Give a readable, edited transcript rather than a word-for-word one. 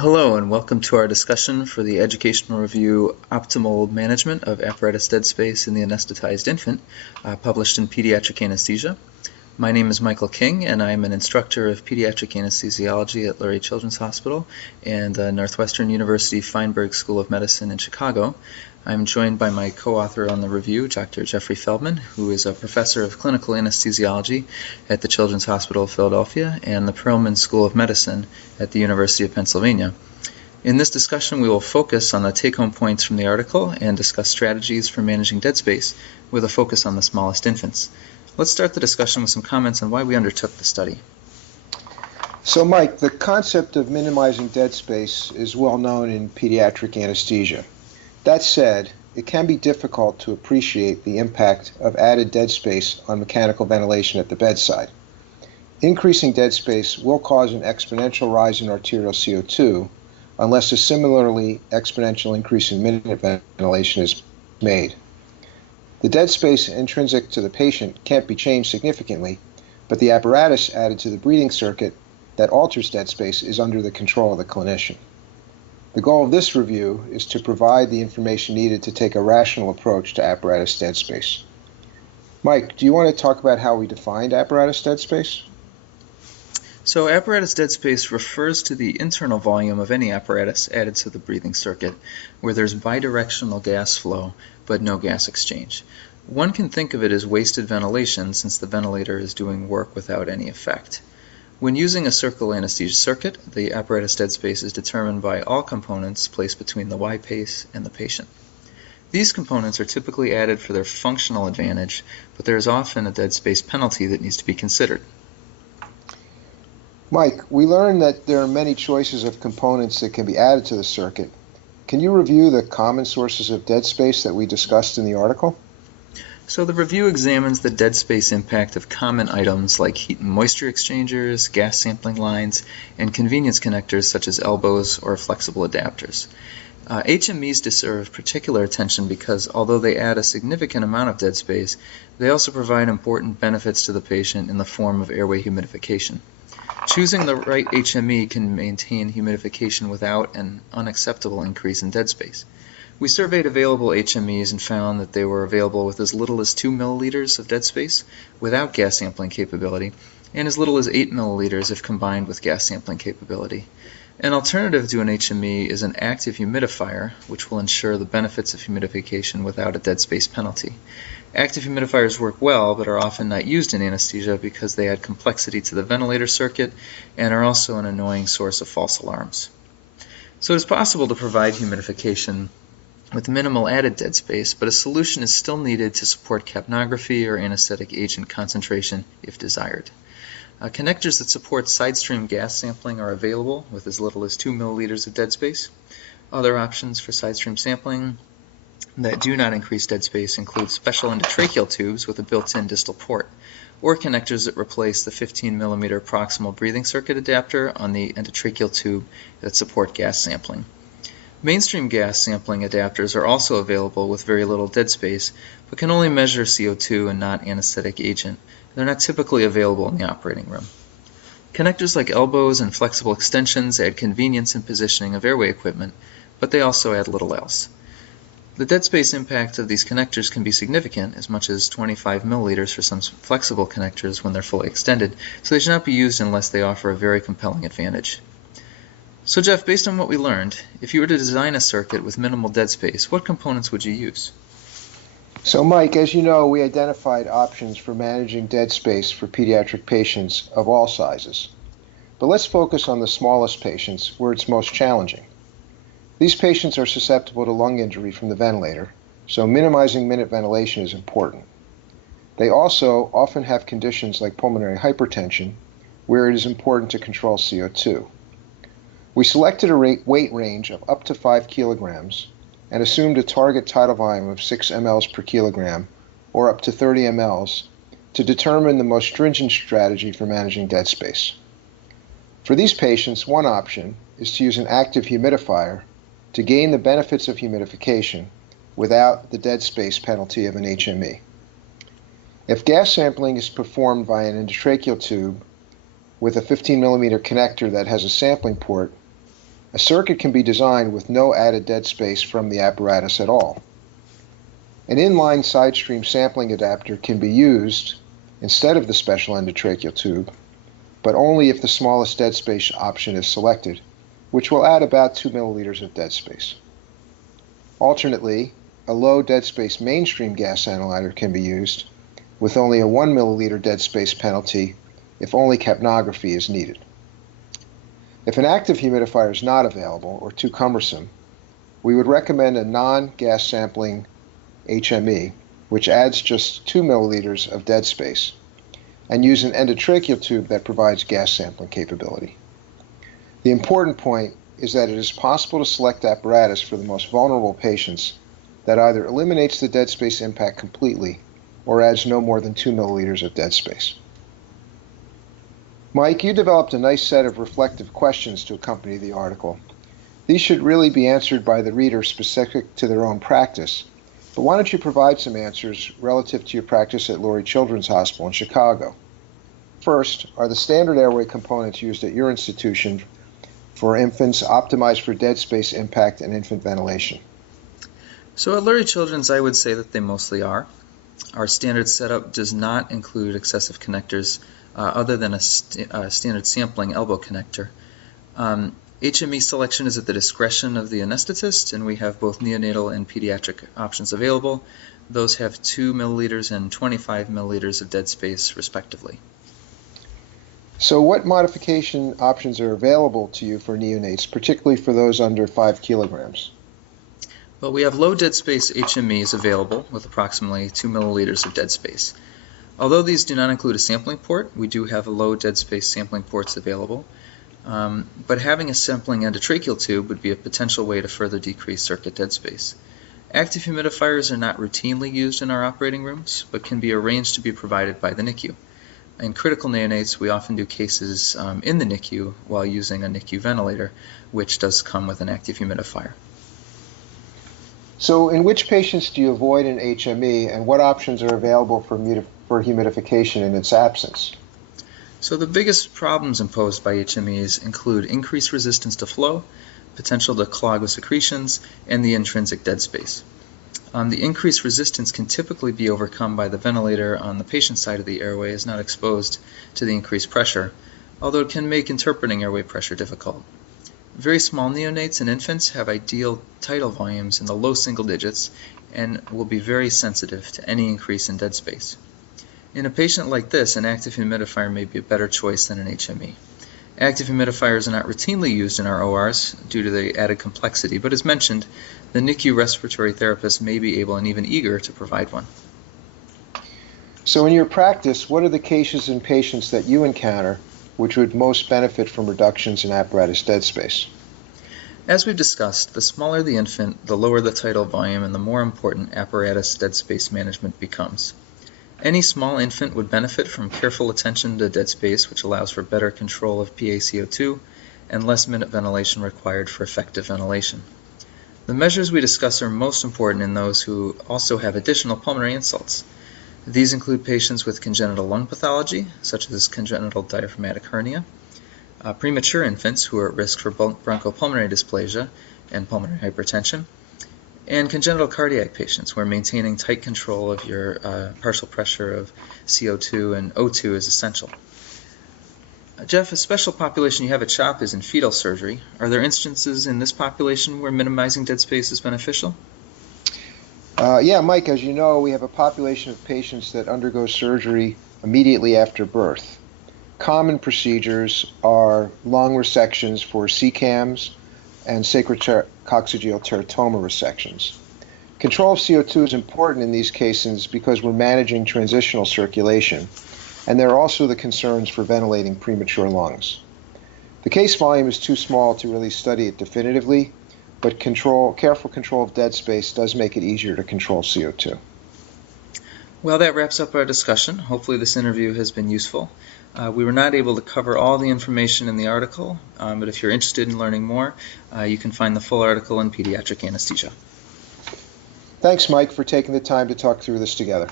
Hello and welcome to our discussion for the Educational Review Optimal Management of Apparatus Dead Space in the Anesthetized Infant, published in Pediatric Anesthesia. My name is Michael King and I am an instructor of Pediatric Anesthesiology at Lurie Children's Hospital and Northwestern University Feinberg School of Medicine in Chicago. I'm joined by my co-author on the review, Dr. Jeffrey Feldman, who is a professor of clinical anesthesiology at the Children's Hospital of Philadelphia and the Perelman School of Medicine at the University of Pennsylvania. In this discussion, we will focus on the take-home points from the article and discuss strategies for managing dead space with a focus on the smallest infants. Let's start the discussion with some comments on why we undertook the study. So Mike, the concept of minimizing dead space is well known in pediatric anesthesia. That said, it can be difficult to appreciate the impact of added dead space on mechanical ventilation at the bedside. Increasing dead space will cause an exponential rise in arterial CO2 unless a similarly exponential increase in minute ventilation is made. The dead space intrinsic to the patient can't be changed significantly, but the apparatus added to the breathing circuit that alters dead space is under the control of the clinician. The goal of this review is to provide the information needed to take a rational approach to apparatus dead space. Mike, do you want to talk about how we defined apparatus dead space? So apparatus dead space refers to the internal volume of any apparatus added to the breathing circuit where there's bidirectional gas flow but no gas exchange. One can think of it as wasted ventilation since the ventilator is doing work without any effect. When using a circle anesthesia circuit, the apparatus dead space is determined by all components placed between the Y-pace and the patient. These components are typically added for their functional advantage, but there is often a dead space penalty that needs to be considered. Mike, we learned that there are many choices of components that can be added to the circuit. Can you review the common sources of dead space that we discussed in the article? So the review examines the dead space impact of common items like heat and moisture exchangers, gas sampling lines, and convenience connectors such as elbows or flexible adapters. HMEs deserve particular attention because although they add a significant amount of dead space, they also provide important benefits to the patient in the form of airway humidification. Choosing the right HME can maintain humidification without an unacceptable increase in dead space. We surveyed available HMEs and found that they were available with as little as 2 milliliters of dead space without gas sampling capability, and as little as 8 milliliters if combined with gas sampling capability. An alternative to an HME is an active humidifier, which will ensure the benefits of humidification without a dead space penalty. Active humidifiers work well, but are often not used in anesthesia because they add complexity to the ventilator circuit and are also an annoying source of false alarms. So it is possible to provide humidification with minimal added dead space, but a solution is still needed to support capnography or anesthetic agent concentration if desired. Connectors that support side stream gas sampling are available with as little as 2 milliliters of dead space. Other options for side stream sampling that do not increase dead space include special endotracheal tubes with a built-in distal port, or connectors that replace the 15 millimeter proximal breathing circuit adapter on the endotracheal tube that support gas sampling. Mainstream gas sampling adapters are also available with very little dead space, but can only measure CO2 and not anesthetic agent. They're not typically available in the operating room. Connectors like elbows and flexible extensions add convenience in positioning of airway equipment, but they also add little else. The dead space impact of these connectors can be significant, as much as 25 milliliters for some flexible connectors when they're fully extended, so they should not be used unless they offer a very compelling advantage. So Jeff, based on what we learned, if you were to design a circuit with minimal dead space, what components would you use? So Mike, as you know, we identified options for managing dead space for pediatric patients of all sizes. But let's focus on the smallest patients where it's most challenging. These patients are susceptible to lung injury from the ventilator, so minimizing minute ventilation is important. They also often have conditions like pulmonary hypertension, where it is important to control CO2. We selected a weight range of up to 5 kilograms and assumed a target tidal volume of 6 mLs per kilogram, or up to 30 mLs, to determine the most stringent strategy for managing dead space. For these patients, one option is to use an active humidifier to gain the benefits of humidification without the dead space penalty of an HME. If gas sampling is performed via an endotracheal tube with a 15 millimeter connector that has a sampling port, A circuit can be designed with no added dead space from the apparatus at all. An inline side stream sampling adapter can be used instead of the special endotracheal tube, but only if the smallest dead space option is selected, which will add about 2 milliliters of dead space. Alternately, a low dead space mainstream gas analyzer can be used with only a 1 milliliter dead space penalty if only capnography is needed. If an active humidifier is not available or too cumbersome, we would recommend a non-gas sampling HME, which adds just 2 milliliters of dead space, and use an endotracheal tube that provides gas sampling capability. The important point is that it is possible to select apparatus for the most vulnerable patients that either eliminates the dead space impact completely or adds no more than 2 milliliters of dead space. Mike, you developed a nice set of reflective questions to accompany the article. These should really be answered by the reader specific to their own practice, but why don't you provide some answers relative to your practice at Lurie Children's Hospital in Chicago? First, are the standard airway components used at your institution for infants optimized for dead space impact and infant ventilation? So at Lurie Children's, I would say that they mostly are. Our standard setup does not include excessive connectors other than a standard sampling elbow connector. HME selection is at the discretion of the anesthetist, and we have both neonatal and pediatric options available. Those have 2 milliliters and 25 milliliters of dead space, respectively. So what modification options are available to you for neonates, particularly for those under 5 kilograms? Well, we have low dead space HMEs available with approximately 2 milliliters of dead space. Although these do not include a sampling port, we do have low dead space sampling ports available. But having a sampling endotracheal tube would be a potential way to further decrease circuit dead space. Active humidifiers are not routinely used in our operating rooms, but can be arranged to be provided by the NICU. In critical neonates, we often do cases in the NICU while using a NICU ventilator, which does come with an active humidifier. So in which patients do you avoid an HME, and what options are available for humidification in its absence? So the biggest problems imposed by HMEs include increased resistance to flow, potential to clog with secretions, and the intrinsic dead space. The increased resistance can typically be overcome by the ventilator on the patient side of the airway is not exposed to the increased pressure, although it can make interpreting airway pressure difficult. Very small neonates and infants have ideal tidal volumes in the low single digits and will be very sensitive to any increase in dead space. In a patient like this, an active humidifier may be a better choice than an HME. Active humidifiers are not routinely used in our ORs due to the added complexity, but as mentioned, the NICU respiratory therapist may be able and even eager to provide one. So in your practice, what are the cases in patients that you encounter which would most benefit from reductions in apparatus dead space? As we've discussed, the smaller the infant, the lower the tidal volume, and the more important apparatus dead space management becomes. Any small infant would benefit from careful attention to dead space, which allows for better control of PaCO2 and less minute ventilation required for effective ventilation. The measures we discuss are most important in those who also have additional pulmonary insults. These include patients with congenital lung pathology, such as congenital diaphragmatic hernia, premature infants who are at risk for bronchopulmonary dysplasia and pulmonary hypertension, and congenital cardiac patients where maintaining tight control of your partial pressure of CO2 and O2 is essential. Jeff, a special population you have at CHOP is in fetal surgery. Are there instances in this population where minimizing dead space is beneficial? Yeah, Mike, as you know, we have a population of patients that undergo surgery immediately after birth. Common procedures are lung resections for CCAMs and sacrococcygeal teratoma resections. Control of CO2 is important in these cases because we're managing transitional circulation, and there are also the concerns for ventilating premature lungs. The case volume is too small to really study it definitively, but careful control of dead space does make it easier to control CO2. Well, that wraps up our discussion. Hopefully this interview has been useful. We were not able to cover all the information in the article, but if you're interested in learning more, you can find the full article in Pediatric Anesthesia. Thanks, Mike, for taking the time to talk through this together.